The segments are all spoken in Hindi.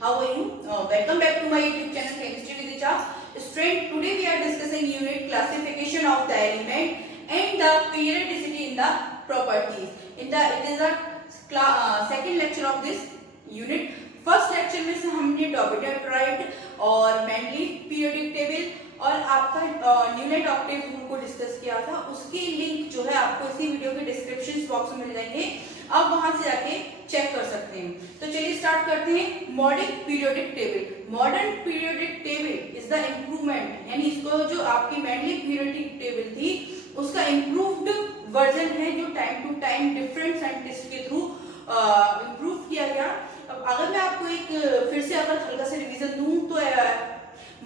How are you? Welcome back to my YouTube channel Chemistry with Richa. Student, today we are discussing unit classification of the element and the periodicity in the properties. It is the second lecture of this unit. First lecture में से हमने टॉपिक डिराइव्ड और मैंडलीव पीरियोडिक टेबल और आपका न्यूनेट ऑक्टेव रूल को डिस्कस किया था। उसकी लिंक जो है आपको इसी वीडियो के डिस्क्रिप्शन बॉक्स में मिल जाएंगे, आप वहां से जाके चेक कर सकते हैं। तो चलिए स्टार्ट करते हैं। Modern periodic table. Modern periodic table is the improvement, यानी इसको जो आपकी मैंडलीव पीरियोडिक टेबल थी उसका इम्प्रूव्ड वर्जन है, जो time to time different scientist के थ्रू इम्प्रूव किया गया। अब अगर मैं आपको एक फिर से अगर हल्का से रिवीजन दूं तो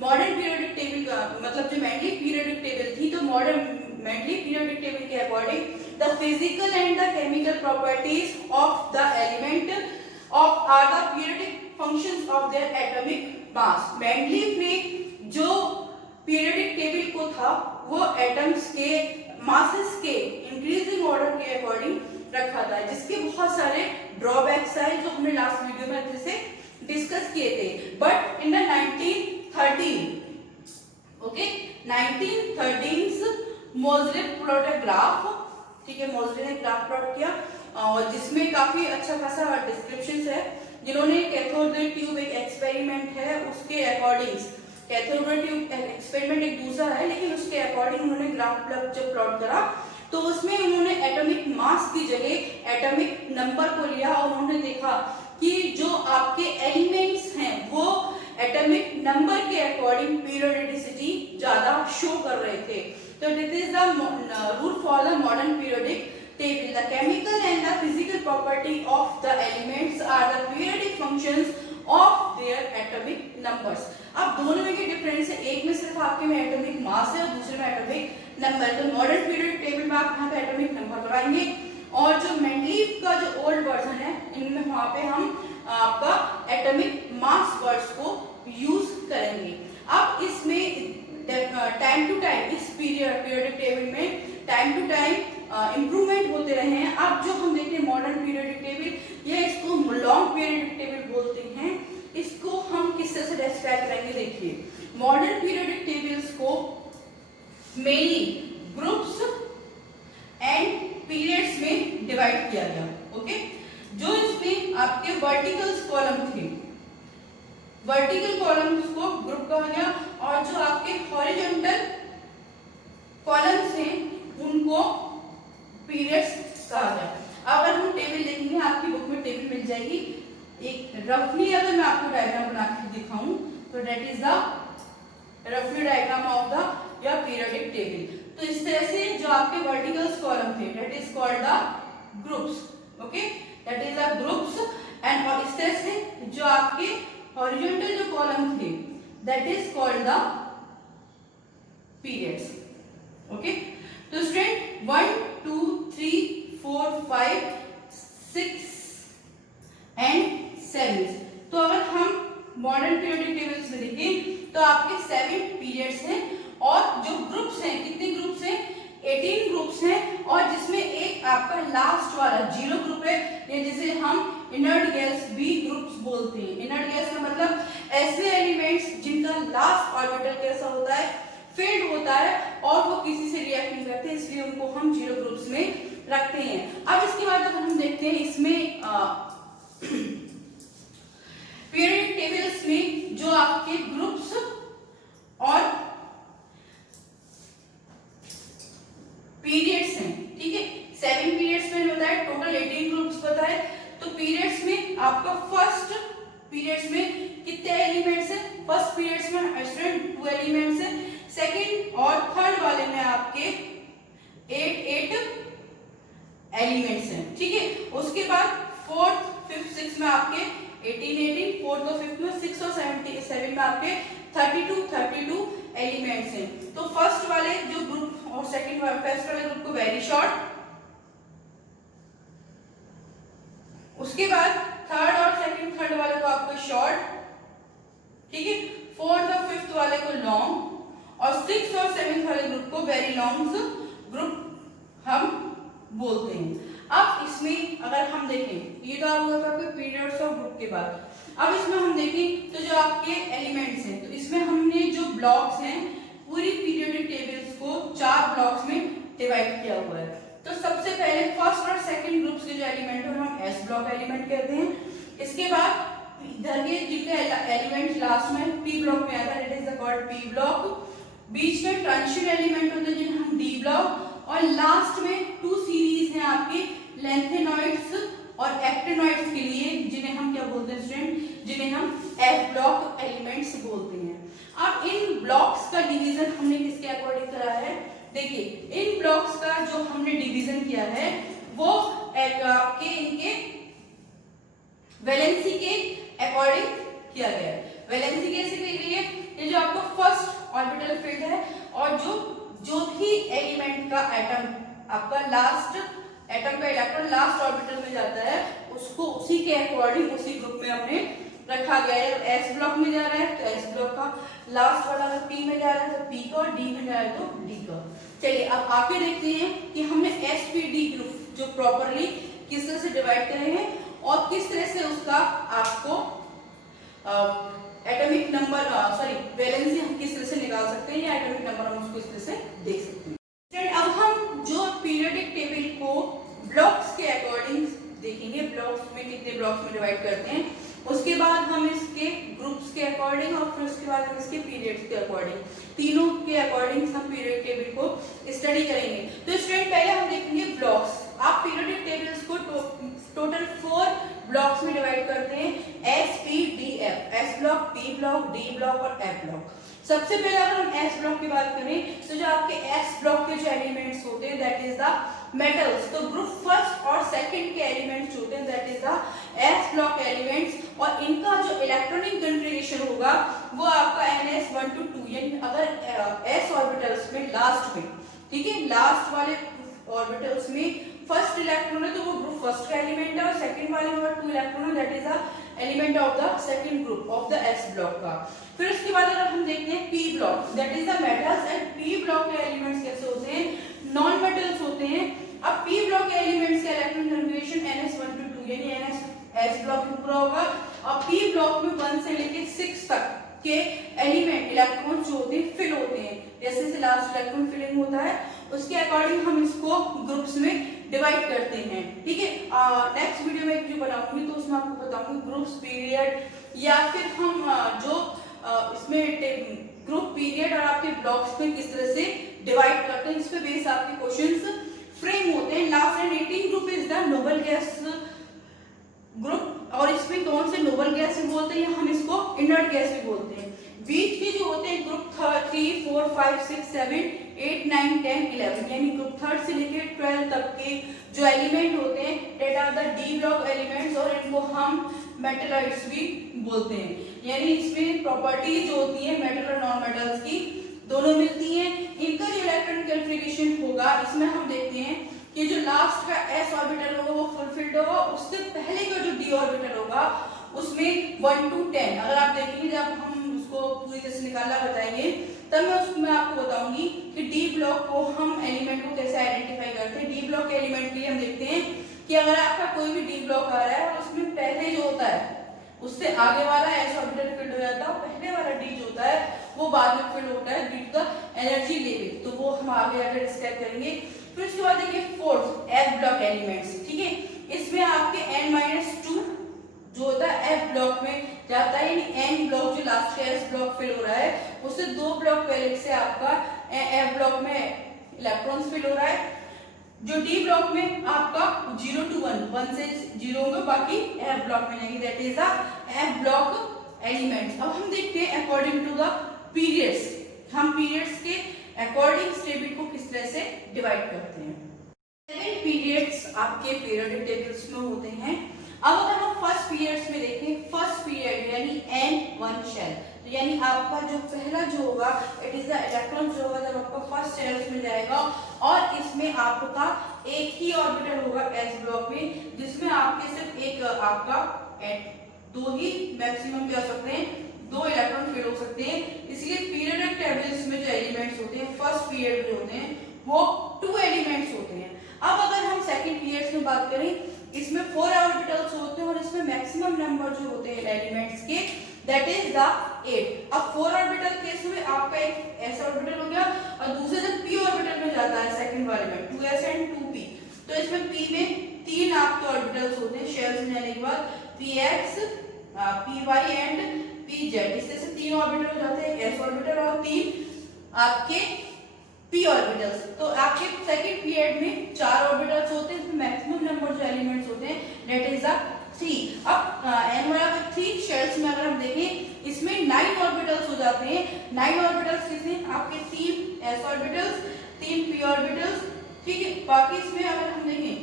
मॉडर्न पीरियोडिक टेबल का मतलब जो मैंडलीव पीरियोडिक टेबल थी, तो मॉडर्न मैंडलीव पीरियोडिक टेबल के according the physical and the chemical properties of the element of are the periodic functions of their atomic mass. Mendeleev ने जो पीरियोडिक टेबल को था वो एटम्स के मासेस के इंक्रीजिंग ऑर्डर के अकॉर्डिंग रखा था, जिसके बहुत सारे ड्रॉबैक्स आए जो हमने लास्ट वीडियो में अच्छे से डिस्कस किए थे। But in the 1913 Moseley plot a graph, ठीक है, मोज़ले ने ग्राफ प्लॉट किया और जिसमें काफी अच्छा खासा डिस्क्रिप्शन है। जिन्होंने कैथोड रे ट्यूब एक एक्सपेरिमेंट है उसके according, cathode ray tube experiment एक दूसरा है लेकिन उसके अकॉर्डिंग उन्होंने ग्राफ जब प्लॉट करा तो उसमें उन्होंने एटॉमिक मास की जगह एटॉमिक नंबर को लिया और उन्होंने देखा कि जो आपके एलिमेंट्स हैं वो एटॉमिक नंबर के अकॉर्डिंग पीरियोडिसिटी ज्यादा शो कर रहे थे। तो this is the rule for the modern periodic table. The chemical and the physical property of the elements are the periodic functions of their atomic numbers. अब दोनों में के डिफरेंस है, एक में सिर्फ आपके में एटॉमिक मास है और दूसरे में एटॉमिक नंबर। तो मॉडर्न पीरियोडिक टेबल में आप यहाँ पे एटॉमिक नंबर लगाएंगे और जो मैंडलीव का जो ओल्ड वर्जन है इनमें वहां पे हम आपका एटॉमिक मास वर्ड्स को यूज करेंगे। अब इसमें टाइम टू टाइम इस पीरियोडिक टेबल में टाइम टू टाइम इंप्रूवमेंट होते रहे हैं। अब जो हम देखते हैं मॉडर्न पीरियोडिक टेबल, या इसको लॉन्ग पीरियोडिक टेबल बोलते हैं, इसको हम किस तरह से डिस्क्राइब करेंगे। देखिए, मॉडर्न पीरियोडिक टेबल्स को मेनली ग्रुप्स एंड पीरियड्स में डिवाइड किया गया। ओके, जो इसमें आपके वर्टिकल कॉलम थे, वर्टिकल कॉलम्स को ग्रुप कहा गया और जो आपके हॉरिजॉन्टल कॉलम्स हैं उनको पीरियड्स कहा गया। अगर हम टेबल देखेंगे, आपकी बुक में टेबल मिल जाएगी, एक रफली अगर मैं आपको डायग्राम बना के दिखाऊं तो दैट इज द रफली डायग्राम ऑफ द या पीरियोडिक टेबल। तो इस तरह से जो आपके वर्टिकल कॉलम थे that is called the groups. Okay, that is the groups and और इस तरह से जो आपके हॉरिजॉन्टल जो कॉलम थे that is called the periods. Okay, तो स्टूडेंट 1 2 3 4 5 6 एंड 7। तो अगर हम मॉडर्न पीरियोडिक टेबल्स में देखें तो आपके 7 पीरियड्स हैं और जो ग्रुप्स हैं, कितने ग्रुप्स हैं, 18 ग्रुप्स हैं और जिसमें एक आपका लास्ट वाला 0 ग्रुप है, या जिसे हम इनर्ट गैस भी ग्रुप्स बोलते हैं। इनर्ट गैस का मतलब ऐसे एलिमेंट्स जिनका लास्ट ऑर्बिटल कैसा होता है, फिल्ड होता है और वो किसी से रिएक्ट नहीं करते, इसलिए उनको हम 0 ग्रुप्स में रखते हैं। अब इसके बाद अगर हम देखते हैं इसमें पीरियोडिक टेबल्स में जो आपके ग्रुप्स और पीरियड्स हैं, ठीक है, 7 पीरियड्स में होता है, टोटल 18 ग्रुप्स पता है। तो पीरियड्स में आपका फर्स्ट पीरियड्स में कितने एलिमेंट्स हैं, फर्स्ट पीरियड्स में स्टूडेंट 2 एलिमेंट्स हैं, सेकंड और थर्ड वाले में आपके 8 एलिमेंट्स हैं, ठीक है। उसके बाद फोर्थ फिफ्थ सिक्स में आपके 18 फोर्थ और फिफ्थ में 6 और 7 में आपके 32 एलिमेंट्स हैं। तो फर्स्ट वाले जो ग्रुप और सेकंड फर्स्ट वाले ग्रुप को वेरी शॉर्ट, उसके बाद थर्ड और सेकंड थर्ड वाले को आपको शॉर्ट, ठीक है, फोर्थ और फिफ्थ वाले को लॉन्ग और 6 और 7 वाले ग्रुप को वेरी लॉन्ग ग्रुप हम बोलते हैं। अब इसमें अगर हम देखें, ये तो आपका पीरियड्स ऑफ ग्रुप के बाद, अब इसमें हम देखें जो आपके एलिमेंट्स हैं, तो इसमें हमने जो ब्लॉक्स हैं पूरी पीरियोडिक टेबल्स को 4 ब्लॉक्स में डिवाइड किया हुआ है। तो सबसे पहले फर्स्ट और सेकंड ग्रुप्स के जो एलिमेंट है हम एस ब्लॉक एलिमेंट कहते हैं। इसके बाद इधर के जितने एलिमेंट लास्ट में पी ब्लॉक में आता है, it is called P block. बीच में ट्रांजिशन एलिमेंट होते हैं जिन्हें हम डी ब्लॉक, और लास्ट में 2 सीरीज हैं आपके लेंथेनॉइड्स और एक्टिनॉइड्स के लिए, जिन्हें हम क्या बोलते हैं स्टूडेंट, जिन्हें हम एफ ब्लॉक एलिमेंट्स बोलते हैं। अब इन ब्लॉक्स का डिवीजन हमने किसके अकॉर्डिंग करा है, देखिए इन ब्लॉक्स का जो हमने डिवीजन किया है वो आपके इनके वैलेंसी के अकॉर्डिंग किया गया है। वैलेंसी कैसे की गई है, ये जो आपका फर्स्ट ऑर्बिटल फील्ड है और जो भी एलिमेंट का एटम आपका लास्ट एटम का इलेक्ट्रॉन लास्ट ऑर्बिटल में जाता है उसको उसी के अकॉर्डिंग उसी ग्रुप में हमने रखा गया है। एस ब्लॉक में जा रहा है तो एस ब्लॉक का लास्ट वाला, अगर पी में जा रहा है तो पी का, और डी में जा रहा है तो डी का। चलिए अब आगे देखते हैं कि हमने एस पी डी ग्रुप जो प्रॉपरली किस तरह से डिवाइड करे हैं और किस तरह से उसका आपको एटॉमिक नंबर वैलेंसी हम किस तरह से निकाल सकते हैं या एटॉमिक नंबर हम उसको इस तरह से देख सकते हैं। अब हम जो पीरियोडिक टेबल को ब्लॉक्स के अकॉर्डिंग देखेंगे, ब्लॉक्स में कितने ब्लॉक्स में डिवाइड करते हैं, उसके बाद हम इसके ग्रुप्स के अकॉर्डिंग और फिर उसके बाद हम इसके पीरियड्स के अकॉर्डिंग, तीनों के अकॉर्डिंग हम पीरियड टेबल को स्टडी करेंगे। तो स्टूडेंट पहले हम देखेंगे ब्लॉक्स। आप पीरियोडिक टेबल्स को टोटल 4 ब्लॉक्स में डिवाइड करते हैं, S P D F, S block, P block, D block और एफ ब्लॉक। सबसे पहले अगर हम एस ब्लॉक की बात करें तो जो आपके एस ब्लॉक के जो एलिमेंट्स होते हैं दैट इज द मेटल्स, तो ग्रुप फर्स्ट और सेकंड के एलिमेंट्स होते हैं that is the S block elements, और इनका जो इलेक्ट्रॉनिक कन्फिगरेशन होगा वो आपका ns1 to 2, यानी अगर s ऑर्बिटल्स में लास्ट में, ठीक है, लास्ट वाले ऑर्बिटल्स में फर्स्ट इलेक्ट्रॉन है तो वो ग्रुप फर्स्ट का एलिमेंट है, और सेकंड वाले में 2 इलेक्ट्रॉन है that is the element of the second group of the s block का। फिर उसके बाद अगर हम देखते हैं p block that is the metals, and p block के एलिमेंट्स कैसे होते हैं, नॉन मेटल्स होते हैं। अब p ब्लॉक के एलिमेंट्स का इलेक्ट्रॉन कन्फिगरेशन ns1 to 2, यानी ns s ब्लॉक में पूरा होगा, और p ब्लॉक में 1 से लेकर 6 तक के एलिमेंट इलेक्ट्रॉन्स जो होते हैं फिल होते हैं, जैसे जैसे लास्ट इलेक्ट्रॉन फिलिंग होता है उसके अकॉर्डिंग हम इसको ग्रुप्स में डिवाइड करते हैं, ठीक है। नेक्स्ट वीडियो में एक वीडियो बनाऊंगी तो उसमें आपको बताऊंगी ग्रुप्स, पीरियड, या फिर हम जो इसमें ग्रुप, पीरियड और आपके ब्लॉक्स में किस तरह से डिवाइड करते हैं, इस पे बेस आपके क्वेश्चंस फ्रेम होते हैं। Last and 18 group is the noble gas group, और इसमें कौन से नोबल गैस भी बोलते हैं, हम इसको इनर्ट गैस भी बोलते हैं। बीच के जो होते हैं ग्रुप 3, 4, 5, 6, 7, 8, 9, 10, 11, यानी ग्रुप 3 से लेकर 12 तक के जो एलिमेंट होते हैं that are the D block elements, और इनको हम मेटलॉइड्स भी बोलते हैं। यानी इसमें प्रॉपर्टीज जो होती है मेटल और नॉन मेटल्स की दोनों मिलती हैं। इनका जो इलेक्ट्रॉन कन्फिगरेशन होगा इसमें हम देखते हैं कि जो लास्ट का s ऑर्बिटल होगा वो फुलफिल्ड होगा, उससे पहले का जो d ऑर्बिटल होगा उसमें 1 to 10, अगर आप देखेंगे जब हम उसको पूरी तरह से निकालना बताएंगे तब मैं उसमें आपको बताऊंगी कि डी ब्लॉक को हम एलिमेंट को कैसे आइडेंटिफाई करते हैं। डी ब्लॉक के एलिमेंट के लिए हम देखते हैं कि अगर आपका कोई भी डी ब्लॉक आ रहा है और उसमें पहले जो होता है उससे आगे वाला s ऑर्बिटल फिल्ड हो जाता है, पहले वाला d जो होता है वो बाद में फिल्ड होता है due to the energy level, तो वो हम आगे आगे डिस्कस करेंगे। फिर उसके बाद देखिए फोर्थ f ब्लॉक एलिमेंट्स, ठीक है, इसमें आपके n-2 जो होता है f ब्लॉक में जाता है, यानी n ब्लॉक जो लास्ट का s ब्लॉक फिल हो रहा है उससे 2 ब्लॉक पहले से आपका f ब्लॉक में इलेक्ट्रॉन्स फिल हो रहा है। जो d ब्लॉक में आपका 0 to 1, 1 से 0 होंगे, बाकी f ब्लॉक में जाएंगे, that is the f block elements. अब हम देखते हैं अकॉर्डिंग टू द पीरियड्स, हम पीरियड्स के अकॉर्डिंग टेबल को किस तरह से डिवाइड करते हैं। 7 पीरियड्स आपके पीरियोडिक टेबल्स में होते हैं। अब अगर हम फर्स्ट पीरियड्स में देखें, फर्स्ट पीरियड यानी n1 शेल, तो यानी आपका जो पहला जो होगा इट इज द इलेक्ट्रॉन जो होगा जब आपका फर्स्ट शेल में जाएगा, और इसमें आपका एक ही ऑर्बिटल होगा s ब्लॉक में, जिसमें आपके सिर्फ एक आपका 2 ही मैक्सिमम क्या हो सकते हैं, 2 इलेक्ट्रॉन फिल हो सकते हैं। इसलिए पीरियोडिक टेबल्स में जो एलिमेंट्स होते हैं फर्स्ट पीरियड में होते हैं वो 2 एलिमेंट्स होते हैं। अब अगर हम सेकंड पीरियड्स में बात करें, इसमें 4 ऑर्बिटल्स होते हैं और इसमें मैक्सिमम नंबर जो होते हैं एलिमेंट्स के दैट इज द 8। अब 4 ऑर्बिटल केस में आपका एक s ऑर्बिटल हो गया और दूसरे जब p ऑर्बिटल में जाता है सेकंड वाले में 2s एंड 2p, तो इसमें p में 3 आपके ऑर्बिटल्स होते हैं शेल्स में जाने के बाद, px, py एंड pz। इस तरह से 3 ऑर्बिटल हो जाते हैं, s ऑर्बिटल और 3 आपके p ऑर्बिटल्स। तो आपके सेकंड पीरियड में 4 ऑर्बिटल्स होते हैं, इसमें मैक्सिमम नंबर जो एलिमेंट्स होते हैं दैट इज द 3। अब n बराबर 3 शेल्स में अगर हम देखें इसमें 9 ऑर्बिटल्स हो जाते हैं। 9 ऑर्बिटल्स कितने आपके 3 s ऑर्बिटल्स, 3 p ऑर्बिटल्स, ठीक है। बाकी इसमें अगर हम देखें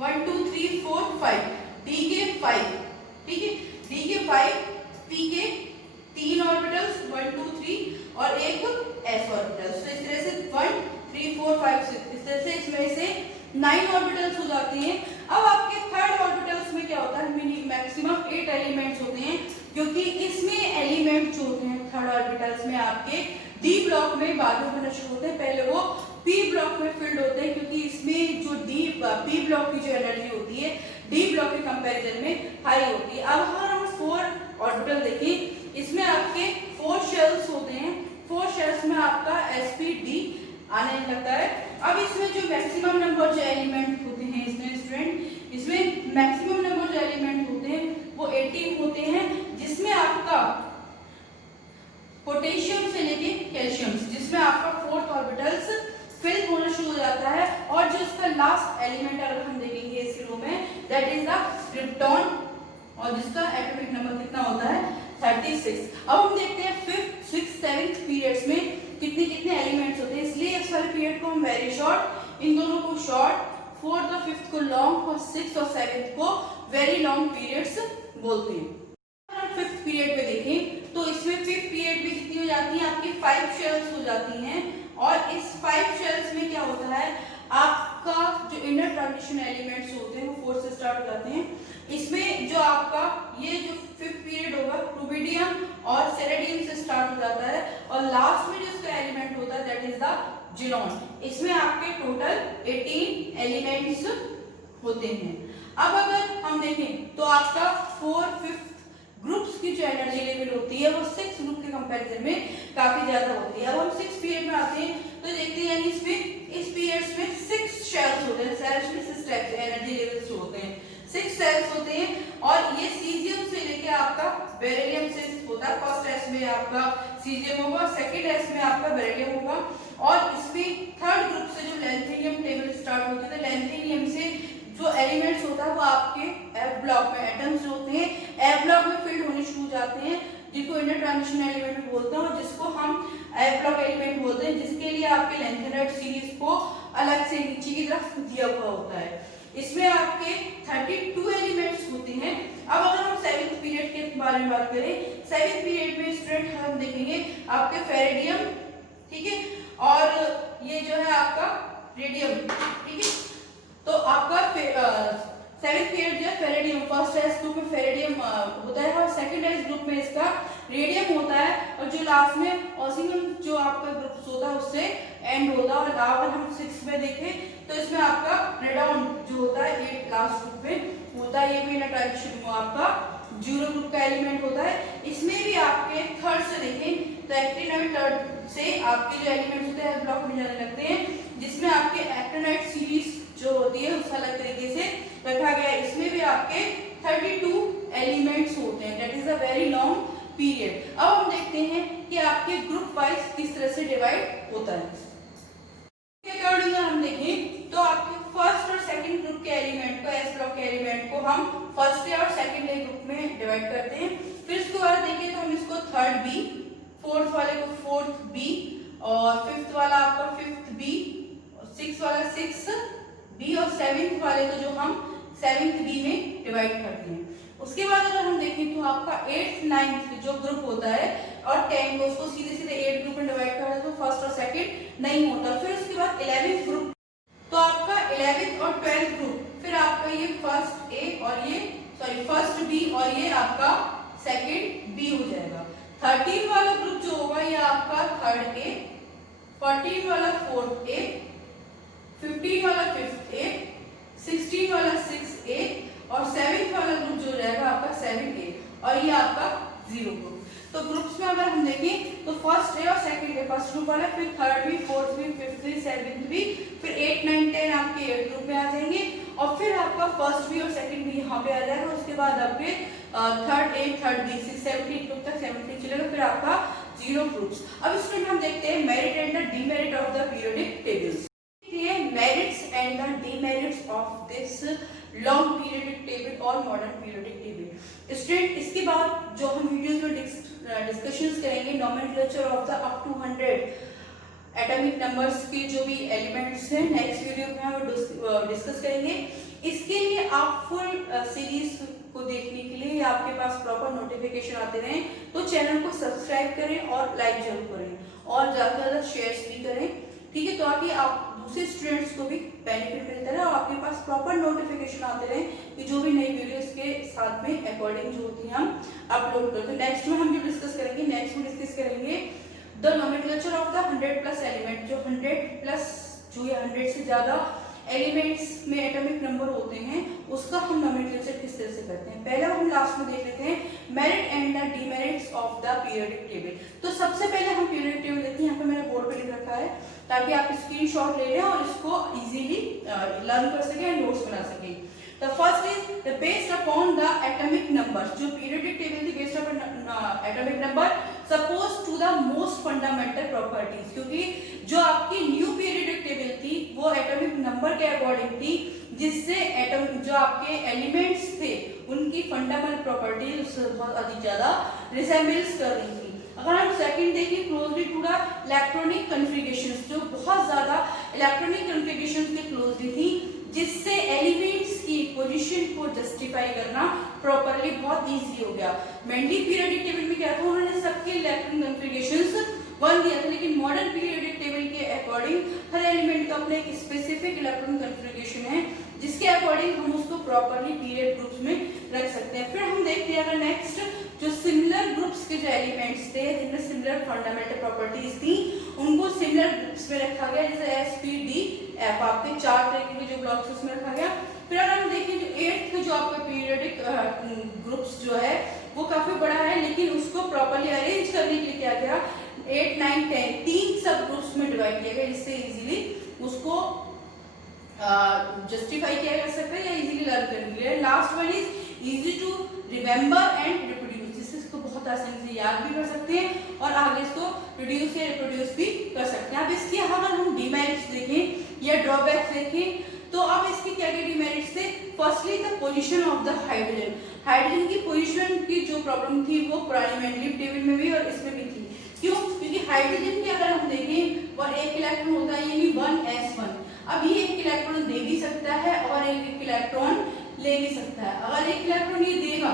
1 2 3 4 5 d के 5, ठीक है, d के 5, p के 3 ऑर्बिटल्स 1 2 3 और एक s ऑर्बिटल्स। तो इस तरह से 1 3 4 5 6 इस तरह से इसमें से 9 ऑर्बिटल्स हो जाते हैं। अब आपके थर्ड ऑर्बिटल्स में क्या होता है, मैक्सिमम 8 एलिमेंट्स होते हैं, क्योंकि इसमें एलिमेंट जो होते हैं थर्ड ऑर्बिटल्स में आपके d ब्लॉक में बाद में होना शुरू होते हैं, पहले वो p ब्लॉक में फिल्ड होते हैं, क्योंकि इसमें जो p ब्लॉक की जो एनर्जी होती है d ब्लॉक के कंपैरिजन में हाई होती है। अब अगर हम 4 ऑर्बिटल देखें इसमें आपके 4 शेल्स होते हैं, 4 शेल्स में आपका sp_d आने लगता है। अब इसमें जो मैक्सिमम नंबर जो एलिमेंट होते हैं इसमें स्टूडेंट, इसमें मैक्सिमम नंबर जो एलिमेंट होते हैं वो 18 होते हैं, जिसमें आपका पोटेशियम से लेके कैल्शियम, जिसमें आपका 4th ऑर्बिटल्स फिल होना शुरू हो जाता है। और जो इसका लास्ट एलिमेंट अगर हम देखेंगे इस रो में दैट इज द क्रिप्टॉन, और जिसका एटॉमिक नंबर कितना होता है 36। अब हम देखते हैं 5th 6th 7th पीरियड्स में कितने कितने एलिमेंट्स होते हैं, इसलिए इस वाले पीरियड को हम वेरी शॉर्ट, इन दोनों को शॉर्ट, 4th और 5th को लॉन्ग और 6th और 7th को वेरी लॉन्ग पीरियड्स बोलते हैं। अगर हम 5th पीरियड में देखें तो इसमें 5th पीरियड में कितनी हो जाती है आपकी 5 शेल्स हो जाती हैं, और इस 5 शेल्स में क्या होता है आपका जो इनर ट्रांजिशन एलिमेंट्स होते हैं वो 4 से स्टार्ट हो जाते हैं। इसमें जो आपका ये जो 5th पीरियड होगा रुबिडियम और सेलेनियम से स्टार्ट हो जाता है, और लास्ट में जो इसका एलिमेंट होता है दैट इज द ज़ीनॉन। इसमें आपके टोटल 18 एलिमेंट्स होते हैं। अब अगर हम देखें तो आपका 4 5th ग्रुप्स की जो एनर्जी लेवल होती है वो 6 ग्रुप के कंपैरिजन में काफी ज्यादा होती है। अब हम 6 पीरियड में आते हैं तो देखते हैं यानी इसमें इस पीरियड्स में 6 शेल्स होते हैं, सेल्स में 6 टाइप के एनर्जी लेवल्स होते हैं, 6 सेल्स होते हैं, और ये सीजियम से लेके आपका बेरिलियम से होता है। फर्स्ट एस में आपका सीजियम होगा, सेकंड एस में आपका बेरिलियम होगा, और इसमें थर्ड ग्रुप से जो लैंथेनियम टेबल स्टार्ट होती है, तो लैंथेनियम से जो एलिमेंट्स होता है वो आपके एफ ब्लॉक में एटम्स जो होते हैं एफ ब्लॉक में फिल्ड होने शुरू हो जाते हैं, जिनको इंटर ट्रांजिशन एलिमेंट बोलते हैं, और जिसको हम एफ ब्लॉक एलिमेंट बोलते हैं, जिसके लिए आपके लैंथेनाइड सीरीज को अलग से नीचे की तरफ दिया हुआ होता है। इसमें आपके 32 एलिमेंट्स होते हैं। अब अगर हम 7th पीरियड के बारे में बात करें, 7th पीरियड में स्टूडेंट हम देखेंगे आपके फेरेडियम, ठीक है, और ये जो है आपका रेडियम, ठीक है। तो आपका 7th पीरियड जो है फेरेडियम, फर्स्ट एस ग्रुप में फेरेडियम होता है, और सेकंड एस ग्रुप में इसका रेडियम होता है, और जो लास्ट में ऑसियम जो आपका ग्रुप होता है उससे एंड होता है। और अगर हम 6 में देखें तो इसमें आपका रेडॉन जो होता है 8 लास्ट ग्रुप में होता है, ये भी इंटर ट्रांजिशन में आपका 0 ग्रुप का एलिमेंट होता है। इसमें भी आपके थर्ड से देखें तो एक्टिनाइड थर्ड से आपके जो एलिमेंट्स होते हैं ब्लॉक में जाने लगते हैं, जिसमें आपके एक्टिनाइड सीरीज जो होती है उसका अलग तरीके से रखा गया है। इसमें भी आपके 32 एलिमेंट्स होते हैं, that is a very long period. अब हम देखते हैं कि आपके ग्रुप वाइज किस तरह से डिवाइड होता है। के अकॉर्डिंग हम देखें तो आपके फर्स्ट और सेकंड ग्रुप के एलिमेंट को, एस ब्लॉक के एलिमेंट को हम फर्स्ट और सेकंड ग्रुप में डिवाइड करते हैं। फिर इसके बाद देखें तो हम इसको थर्ड बी, फोर्थ वाले को फोर्थ बी, और फिफ्थ वाला आपका फिफ्थ बी, सिक्स वाला सिक्स बी, और सेवेंथ वाले को जो हम सेवेंथ बी में डिवाइड करते हैं। उसके बाद अगर हम देखें तो आपका 8th 9th जो ग्रुप होता है और 10 को उसको सीधे सीधे 8 ग्रुप में डिवाइड कर देते तो फर्स्ट और सेकंड नहीं होता। फिर उसके बाद 11th ग्रुप, तो आपका 11th और 12th ग्रुप, फिर आपका ये फर्स्ट ए और ये फर्स्ट बी और ये आपका सेकंड बी हो जाएगा। 13 वाला ग्रुप जो होगा ये आपका थर्ड ए, 14 वाला फोर्थ ए, 15 वाला फिफ्थ ए, 16 वाला 6 ए, और 7th वाला ग्रुप जो रहेगा आपका 7 ए। और ये आपका 0 ग्रुप। तो ग्रुप्स में अगर हम देखें तो फर्स्ट है और सेकंड है, फर्स्ट ग्रुप वाला, फिर थर्ड भी, फोर्थ भी, फिफ्थ भी, सेवंथ भी, फिर 8, 9, 10 आपके 8 ग्रुप में आ जाएंगे और फिर आपका फर्स्ट भी और सेकंड भी यहाँ पे आ जाएगा। उसके बाद आपके third A, third B, 6, 17 group तक 17 चलेगा, फिर आपका 0 ग्रुप्स। अब स्टूडेंट हम देखते हैं merit and the demerit of the periodic tables. Merits and the demerits of this long periodic table और मॉडर्न पीरियोडिक टेबल। स्टूडेंट इसके बाद जो हम वीडियोस में डिस्कशंस करेंगे nomenclature of the up to 100 atomic numbers के जो भी एलिमेंट्स हैं, नेक्स्ट वीडियो में हम डिस्कस करेंगे। इसके लिए आप फुल सीरीज को देखने के लिए या आपके पास प्रॉपर नोटिफिकेशन आते रहें तो चैनल को सब्सक्राइब करें और लाइक जरूर करें और ज्यादा से ज्यादा शेयर्स भी करें, ठीक है, तो ताकि आप दूसरे स्टूडेंट्स को भी बेनिफिट मिलता रहे और आपके पास प्रॉपर नोटिफिकेशन आते रहे कि जो भी नई वीडियोस के साथ में अकॉर्डिंग जो होती है हम अपलोड करते हैं। नेक्स्ट में हम जो डिस्कस करेंगे, नेक्स्ट में डिस्कस करेंगे the nomenclature of the 100+ element. जो 100+ जो ये 100 से ज्यादा एलिमेंट्स में एटॉमिक नंबर होते हैं उसका हम नोमेनक्लेचर किस तरह से करते हैं। पहले हम लास्ट में देख लेते हैं merit and the demerits of the periodic table. तो सबसे पहले हम पीरियोडिक टेबल देखते हैं, यहाँ पे मैंने बोर्ड पे लिख रखा है ताकि आप स्क्रीनशॉट ले लें और इसको इजीली लर्न कर सकें और नोट्स बना सकें। The first is the based upon the atomic numbers। जो periodic table थी based upon atomic number supposed to the most fundamental properties। क्योंकि जो आपकी न्यू periodic table थी वो atomic number के अकॉर्डिंग थी, जिससे एटम जो आपके एलिमेंट्स थे उनकी फंडामेंटल प्रॉपर्टीज उससे बहुत अधिक ज्यादा रिसेम्बल्स कर रही थी। अगर हम सेकंड देखें क्लोजली टू द इलेक्ट्रॉनिक कन्फिगरेशंस, जो बहुत ज्यादा इलेक्ट्रॉनिक कन्फिगरेशंस के क्लोजली थी, जिससे एलिमेंट्स की पोजीशन को जस्टिफाई करना प्रॉपर्ली बहुत इजी हो गया। मेंडली पीरियोडिक टेबल में क्या था, उन्होंने सबके इलेक्ट्रॉनिक कन्फिगरेशंस वन दिया था, लेकिन मॉडर्न पीरियोडिक टेबल के अकॉर्डिंग हर एलिमेंट का अपना एक स्पेसिफिक इलेक्ट्रॉनिक कन्फिगरेशन है जिसके अकॉर्डिंग हम उसको प्रॉपर्ली पीरियड ग्रुप्स में रख सकते हैं। फिर हम देखते हैं अगर नेक्स्ट जो सिमिलर ग्रुप्स के जो एलिमेंट्स थे जिनमें सिमिलर फंडामेंटल प्रॉपर्टीज थी उनको सिमिलर ग्रुप्स में रखा गया, जैसे एस पी डी एफ आपके 4 तरीके के जो ब्लॉक्स उसमें रखा गया। फिर अगर हम देखें जो 8th जो आपका पीरियोडिक ग्रुप्स जो है वो काफी बड़ा है, लेकिन उसको प्रॉपर्ली अरेंज करने के लिए क्या गया, 8, 9, 10 3 सब ग्रुप्स में डिवाइड किया गया, जिससे इजीली उसको जस्टिफाई किया जा सकता है या इजीली लर्न करने के लिए। Last one is easy to remember and reproduce, जिससे इसको बहुत आसानी से याद भी कर सकते हैं और आगे इसको रिड्यूस या रिप्रोड्यूस भी कर सकते हैं। अब इसके अगर हम डीमेरिट्स देखें या ड्रॉबैक्स देखें तो अब इसके क्या क्या डीमेरिट्स थे। Firstly the position of the hydrogen. Hydrogen की पोजीशन की जो प्रॉब्लम थी वो पुरानी मेंडलीव टेबल में भी और इसमें भी थी। क्यों? क्योंकि हाइड्रोजन के अगर हम देखें और एक इलेक्ट्रॉन होता है यानी 1s1। अब ये एक इलेक्ट्रॉन दे भी सकता है और एक इलेक्ट्रॉन ले भी सकता है। अगर एक इलेक्ट्रॉन ये देगा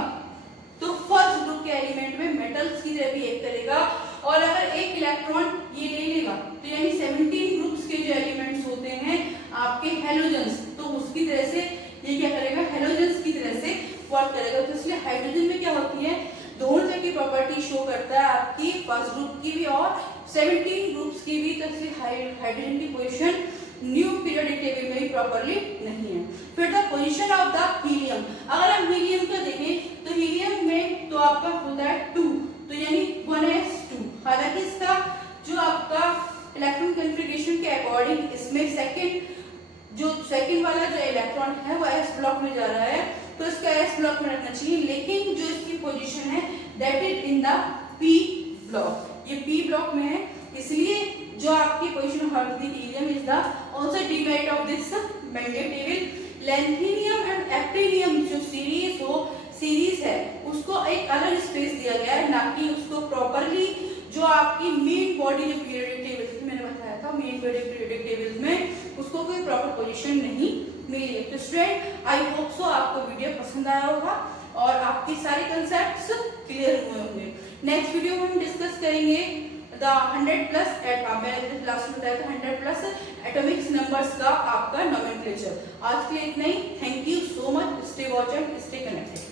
तो फर्स्ट ग्रुप के एलिमेंट में मेटल्स की तरह बिहेव करेगा, और अगर एक इलेक्ट्रॉन ये ले लेगा तो यानी 17 ग्रुप्स के जो एलिमेंट्स होते हैं आपके हेलोजन्स, तो उसकी तरह से ये क्या करेगा, हेलोजन्स की तरह से वर्क करेगा। तो इसलिए हाइड्रोजन में क्या होती है, दोनों तरह की प्रॉपर्टी शो करता है, आपकी फर्स्ट ग्रुप की भी और 17 ग्रुप्स की भी। तो इसलिए हाइड्रोजन की पोजीशन न्यू पीरियोडिक टेबल में भी प्रॉपर्ली नहीं है। फिर the position of the helium. अगर हम हीलियम को देखें तो हीलियम में तो आपका होता है 2, तो यानी 1s2। हालांकि इसका जो आपका इलेक्ट्रॉन कन्फिगरेशन के अकॉर्डिंग इसमें सेकंड वाला जो इलेक्ट्रॉन है वो s ब्लॉक में जा रहा है, तो इसका s ब्लॉक में रखना चाहिए, लेकिन जो इसकी पोजीशन है that is in the p block. ये p ब्लॉक में है, इसलिए जो आपकी position of the helium is the also demerit of this Mendeleev table. Lanthanum and actinium जो सीरीज है उसको एक अलग स्पेस दिया गया है, ना कि उसको प्रॉपर्ली जो आपकी मेन बॉडी जो पीरियोडिक टेबल थी मैंने बताया था मेन बॉडी पीरियोडिक टेबल में उसको कोई प्रॉपर पोजीशन नहीं मिली है। तो स्टूडेंट आई होप सो आपको वीडियो पसंद आया होगा और आपकी सारे कंसेप्ट्स क्लियर हुए होंगे। नेक्स्ट वीडियो में हम डिस्कस करेंगे द 100+ मैंने लास्ट में बताया था 100+ एटॉमिक नंबर्स का आपका नोमेनक्लेचर। आज के लिए इतना ही। Thank you so much. Stay watch and stay connected.